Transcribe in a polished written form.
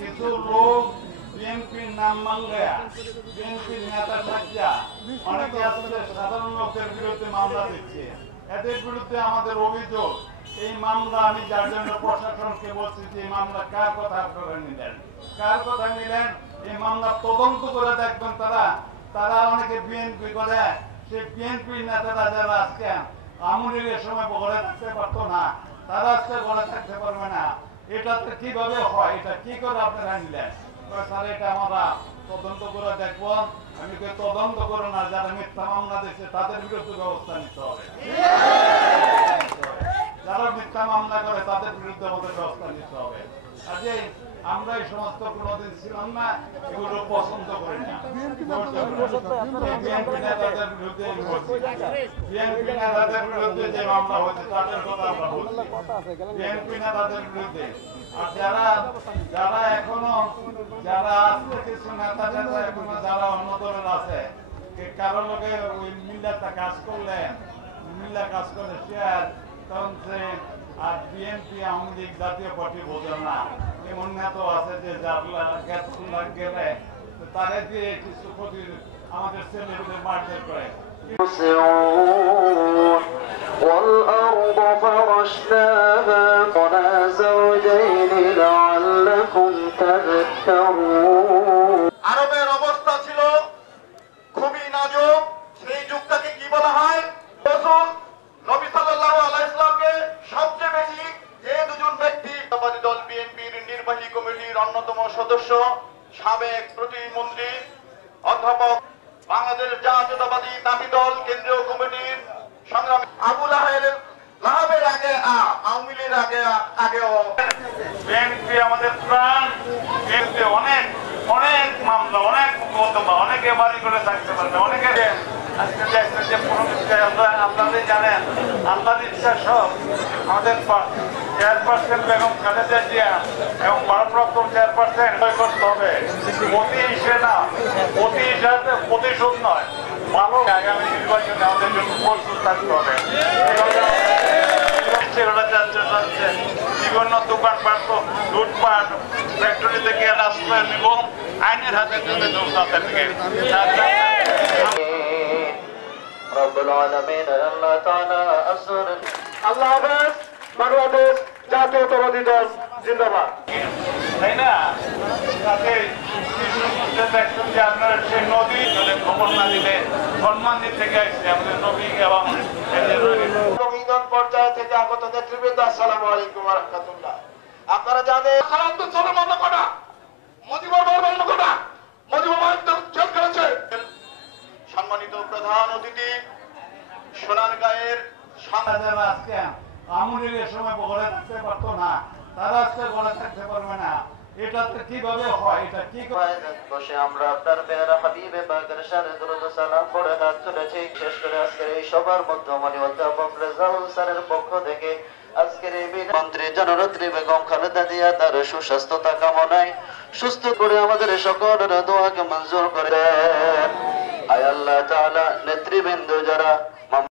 কিছু লোক বিএনপির নাম মানলে বিএনপির নেতা সাজ্জা অনেকে আসলে সাধারণ লোকদের বিরুদ্ধে মামলা দিচ্ছে। এদের বিরুদ্ধে আমাদের অভিযোগ, এই মামলা আমি যার জন্য প্রশাসনকে বলছি যে এই মামলা কার কথা আপনারা নিলেন, কার কথা নিলেন, এই মামলা তদন্ত করে দেখবেন। তারা অনেকে বিএনপি করে, সে বিএনপির নেতারা যারা আজকে আমলের সময় ঘরে থাকতে পারতো না, তারা আজকে ঘরে থাকতে পারবে না। এটাতে কিভাবে হয়, এটা কি করে আপনারা নিলেন? স্যার এটা আমরা তদন্ত করে দেখবো। আমি তদন্ত করে না, যারা মিথ্যা মামলা দিচ্ছে তাদের বিরুদ্ধে ব্যবস্থা নিতে হবে। যারা মিথ্যা মামলা করে তাদের বিরুদ্ধে আমাদের ব্যবস্থা নিতে হবে। কাজে আমরা এই সমস্ত কোনোদিন ছিলাম না, এগুলো পছন্দ করি না। বিএনপি নেতাদের বিরুদ্ধে যে মামলা হয়েছে তাদের কথা আমরা বলছি, বিএনপি নেতাদের বিরুদ্ধে। আর যারা এখনো যারা আসছে কিছু নেতা এখনো যারা অন্য দলের আছে, কারো লোকে ওই মিল্লাটা কাজ করলে সে তখন সে আর বিএনপি আওয়ামী লীগ জাতীয় পার্টি বোঝে না। এমন নেতা আছে যে যার গেলে তারা দিয়ে কিছু ক্ষতি আমাদের ছেলেগুলো মারধর করে। والأرض فرشناها فنازوجين لعلكم تذكرون। আরবের অবস্থা ছিল খুবই নাজুক। সেই যুগটাকে কি বলা হয়? রাসূল নবী সাল্লাল্লাহু আলাইহি ওয়াসাল্লামকে সবচেয়ে বেশি যে দুজন ব্যক্তি জাতীয়তাবাদী দল বিএনপির নির্বাহী কমিটির অন্যতম সদস্য, সাবেক প্রতিমন্ত্রী অধ্যাপক, বাংলাদেশ জাতীয়তাবাদী দাবি দল কেন্দ্রীয় কমিটির সংগ্রামী আবু লাহাবের আগে আওয়ামী লীগের আগেও বিএনপি আমাদের প্রাণ। বিএনপি অনেক মামলা, অনেক মোকদ্দমা, অনেকে বাড়ি করে থাকতে পারবে, অনেকে আজকে দেখছেন যে আপনাদের জানেন আল্লাহর ইচ্ছা সব আমাদের চেয়ারপারসন বেগম খালেদা জিয়া এবং ভারপ্রাপ্ত চেয়ারপারসন করতে হবে। প্রতিশোধ নয়, ভালো আগামী নির্বাচনে আমাদের জন্য প্রস্তুত থাকতে হবে। বিভিন্ন দোকানপাট, লুটপাট, ফ্যাক্টরি থেকে রাস্তায় নিব, আইনের হাতে তুলে দেবো তাদের থেকে। আল্লাহ হাফেজ। বাংলাদেশ জাতীয়তাবাদী দল জিন্দাবাদ। তাই না? দেখছেন যে আপনারা সেই নদী খবর না দিলে সম্মান দিতে গেছে আমাদের নবী এবং ইউনিয়ন পর্যায় থেকে আগত নেতৃবৃন্দ, আসসালামু আলাইকুম ওয়া রাহমাতুল্লাহ। আপনারা জানেন চলো মন্দ করা মুজিবুর রহমান করা মুজিবুর রহমান জেল করেছে। সম্মানিত প্রধান অতিথি, সোনারগাঁয়ের যারা আজকে আমলের সময় ঘরে থাকতে পারতো না, তারা আজকে ঘরে থাকতে পারবে না। এটাতে কিভাবে হয়, এটা কি বসে আমরা আপনার পেয়ারা হাবিবে পাকের শানে দরুদ সালাম পড়ে হাত তুলেছি। শেষ করে আজকের এই সবার মধ্যমণি অধ্যাপক রেজাউল স্যারের পক্ষ থেকে আজকের এই মন্ত্রী জননেত্রী বেগম খালেদা জিয়া তার সুস্বাস্থ্যতা কামনায় সুস্থ করে আমাদের সকলের দোয়াকে মঞ্জুর করে দেন। আয় আল্লাহ তাআলা, নেতৃবৃন্দ যারা